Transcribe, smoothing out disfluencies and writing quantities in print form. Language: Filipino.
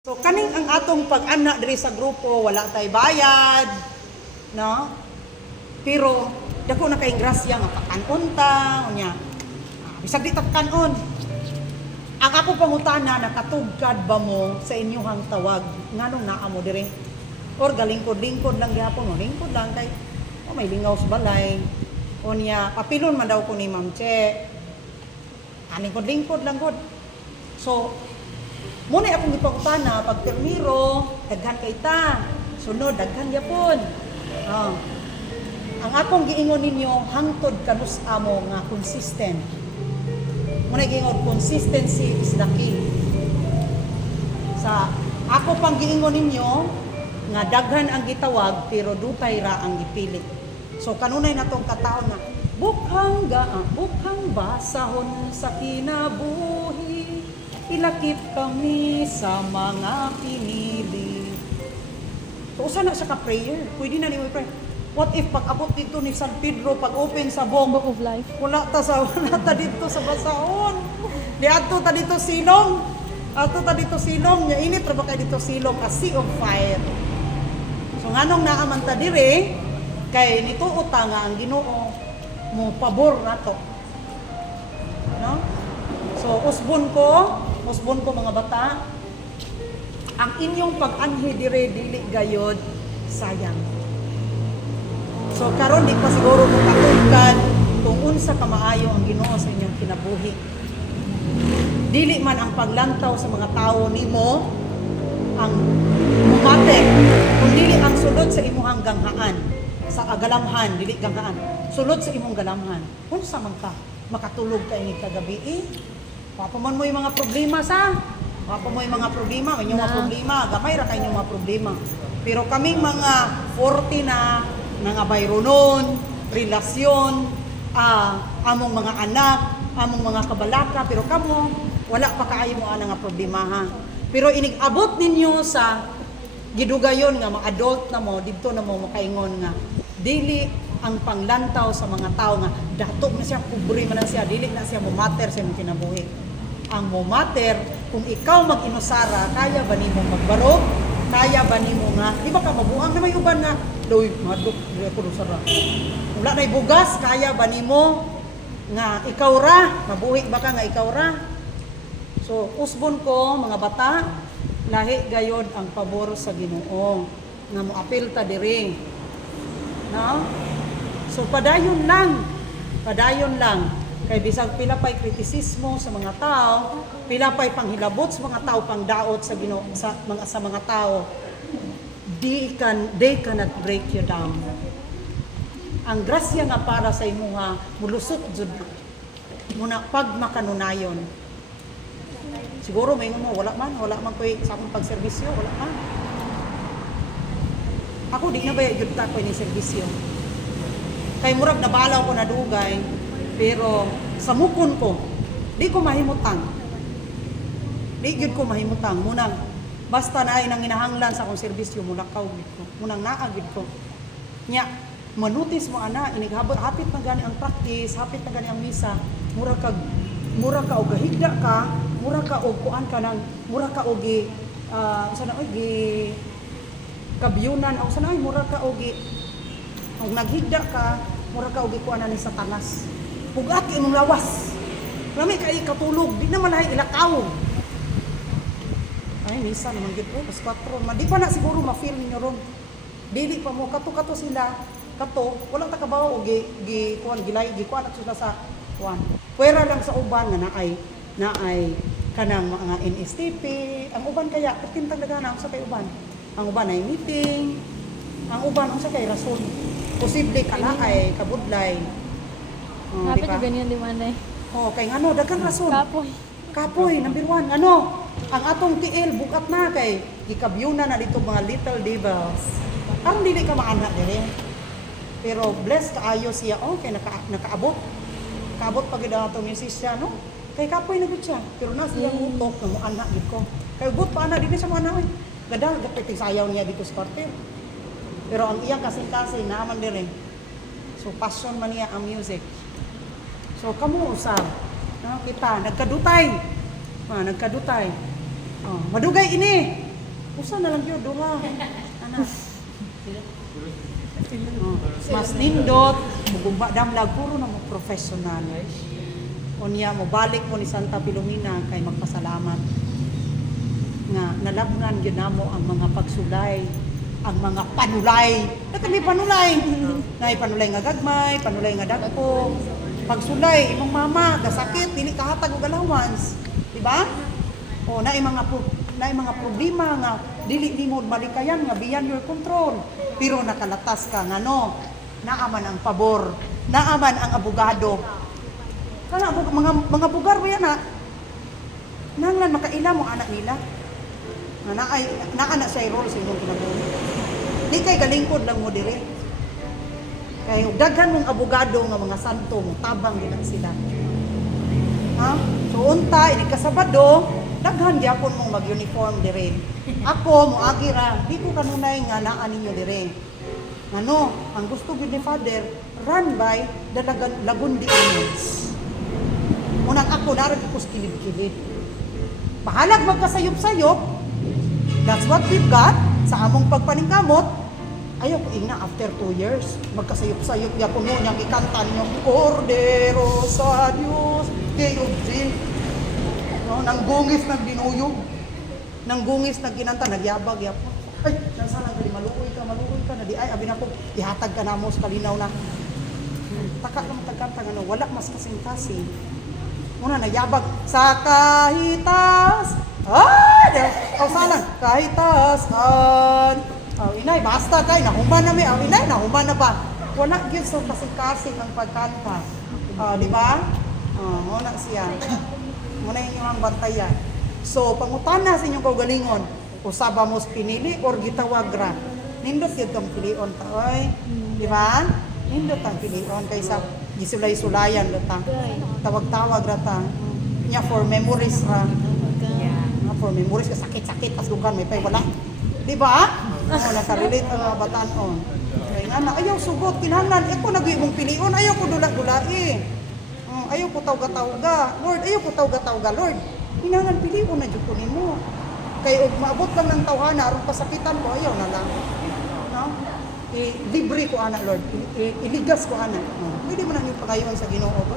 So kaning ang atong pag-ana diri sa grupo, wala tay bayad, no? Pero dako na kay grasya nga pakanon ta, unya. Bisag di ta kanon. Ang ako pangutana nakatugkad ba mo sa inyong tawag nganong naa mo diri? Or galingkod-lingkod lang gyapon mo, lingkod lang kay may lingaw sa balay. Unya, papilon man daw ko ni Ma'am Che. Lingkod-lingkod lang gud. So muna akong ipangutana, pag permiro, daghan kay ta. Sunod, daghan yapon. Ang akong giingon ninyo, hangtod kanus amo nga consistent. Muna giingon, consistency is the key. Sa ako pang giingon ninyo, nga daghan ang gitawag, pero dutay ra ang gipilit. So kanunay na tong kataon na, bukhang basahon sa kinabuhi. Ilakip kami sa mga pinili. So, usa na siya ka-prayer. Pwede na niyo i-pray. What if pag-abot dito ni San Pedro, pag-open sa Book of Life, wala ta dito sa basahon. Di ato ta dito silong. Ato ta dito silong. Nya init ra ba kay dito silong? A sea of fire. So, nganong naaman ta dire, kay nituo ta nga ang Ginoo mo pabor nato. No? So, usbon ko mga bata, ang inyong pag-anhi dire dili gayod sayang. So karon di pa siguro mo katugkan kung unsa ka maayo ang Ginoo sa inyong kinabuhi. Dili man ang paglantaw sa mga tao nimo ang mumatek, kung dili ang sulod sa imong ganghaan, sa agalamhan, dili ganghaan, sulod sa imong galamhan. Unsa man ka makatulog ka ini kagabi? Papaman mo yung mga problema may mga problema, gamay ra kayo mga problema. Pero kaming mga 40 na nga bayronon, relasyon, among mga anak, among mga kabalaka, pero kamo wala pa kaayo mo nga problema ha. Pero inig-abot ninyo sa gidugayon nga mga adult na mo, didto na mo makaingon nga dili ang panglantaw sa mga tao nga datok na siya, pobre man siya, dili na siya mumater sa imong kinabuhi. Ang mumater, kung ikaw mag-inusara, kaya ba nimo magbarog? Kaya ba nimo nga, di ba ka mabuang na may uban na, doy, madok, di ako nusara. Wala na bugas, kaya ba nimo nga ikaw ra? Mabuhi ba ka nga ikaw ra? So, usbon ko, mga bata, lahi gayod ang pabor sa Ginoo nga moapil ta diri. No? So, padayon lang. Kay bisag pila pay kritisismo sa mga tao, pila pay panghilabot sa mga tao, pangdaot sa Ginoo sa mga tao, they cannot break you down. Ang grasya nga para sa imo nga mulusot jud muna pag makanunayon. Siguro may mo wala man koy sa akong pagserbisyo, wala man. Ako di na ba jud ta koy ni serbisyo. Kay murag nabalaw ko na dugay, pero sa mukon ko, di ko mahimutang. Di gyud ko mahimutang. Munang, basta na ay nang inahanglan sa akong serbisyo, mulakaw gid ko. Munang naagid ko. Nya, manutis mo ana, inighabot, hapit na gani ang practice, hapit na gani ang misa, mura ka og gahigda ka, mura ka og kuan ka nang, mura ka og sana gi kabyunan, o sana mura ka og og naghigda ka, mura ka og kuan ni Satanas. Pugat imong lawas. Lami kay katulog, di naman ay ilakaw. Ay, misa naman gid ko, pas 4. Di pa na siguro ma-feel ninyo ron. Dili pa mo kato sila, wala ta kabaw og kuan gilay, kuan at sila sa kuan. Pwera lang sa uban nga naay kanang mga NSTP, ang uban kaya pertintang dagana sa kay uban. Ang uban ay meeting, ang uban unsa kay rason. Posible kana kay kabudlay. Kapit diba? Ganyan di man eh. Kay ngano daghan rason. Kapoy, number 1. Ano? Ang atong tiil bukat na kay gikabyuna na dito mga little devils. Ang dili ka maana dire. Pero bless kaayo siya kay nakaabot. Kaabot pa gid atong musician no. Kay kapoy na gud siya. Pero na siya utok nga mo ana gid ko. Kay but pa ana dinhi sa mga ana. Gadal gapit sayaw niya dito sa kwartel. Pero ang iyang kasing-kasing naman dire. So passion man niya ang music. So kamo usab, kita nagkadutay. Madugay ini. Usa na lang yun, duha. Anak. Oh, mas nindot, mugumba damlag, puro na mo professional. Unya mo balik mo ni Santa Filomena kay magpasalamat nga nalabngan gyud namo ang mga pagsulay, ang mga panulay. Kami panulay. Nay panulay nga gagmay, panulay nga dagko. Pagsulay imong mama gasakit dili kahatag og allowance, di ba? O naay mga problema nga dili nimo malikayan nga beyond your control. Pero nakalatas ka ngano, naaman ang pabor, naaman ang abogado. Kana mga bugar ba yan na? Nanglan makaila mo anak nila. Nga naa na siya role sa inyong kinabuhi. Di kay galingkod lang mo dire. Kay daghan mong abogado nga mga santo mo tabang din sila. Ha? So unta ini kasabado, daghan gyapon mong mag-uniform dire. Ako moagi ra, di ko kanunay nga naa ninyo dire. Ngano, ang gusto gid ni Father run by the Lagundi Image. Unang ako narag ko kilid-kilid. Bahalag magkasayop-sayop. That's what we've got sa among pagpaningkamot. Ayaw ko ina after 2 years magkasayop-sayop ya kuno nya ikanta niyo Cordero sa Dios, Deus. No, nang gungis nang binuyog. Nang gungis nang kinanta nagyabag ya. Ay, nasa lang gali maluoy ka na di ay abi na ko ihatag ka namo sa kalinaw na. Taka lang tagkanta ngano wala mas kasing-kasing. Muna nagyabag sa kahitas. Kausalan kahitasan. Inay basta kay nahuman na mi. Inay nahuman na ba? Wala gyud so kasing-kasing ang pagkanta. Di ba? Muna siya. Muna yung inyong bantayan. So, pangutana sa inyong kaugalingon, usaba mo pinili or gitawag ra. Nindot yun kang pilion ta, oy. Di ba? Nindot ang pilion kaysa gisulay-sulayan ta. Tawag-tawag ra ta. Nya for memories ra. For memories ka sakit-sakit as dugan may pay wala. Di ba? Nakarelate ang bataan. Kaya nga na, ayaw sugot, kinahanglan. Ako nag-iibong pilion, ayaw ko dula-dulai. Ayaw ko tawga-tawga. Lord, ayaw ko tawga-tawga, Lord. Hinangan pilion na dyan ko mo. Kaya maabot lang ng tawhana, aron pasakitan ko, ayaw na lang. No? Libre ko ana, Lord. Iligas ko ana. Pwede mo na yung pagayon sa Ginoo ba?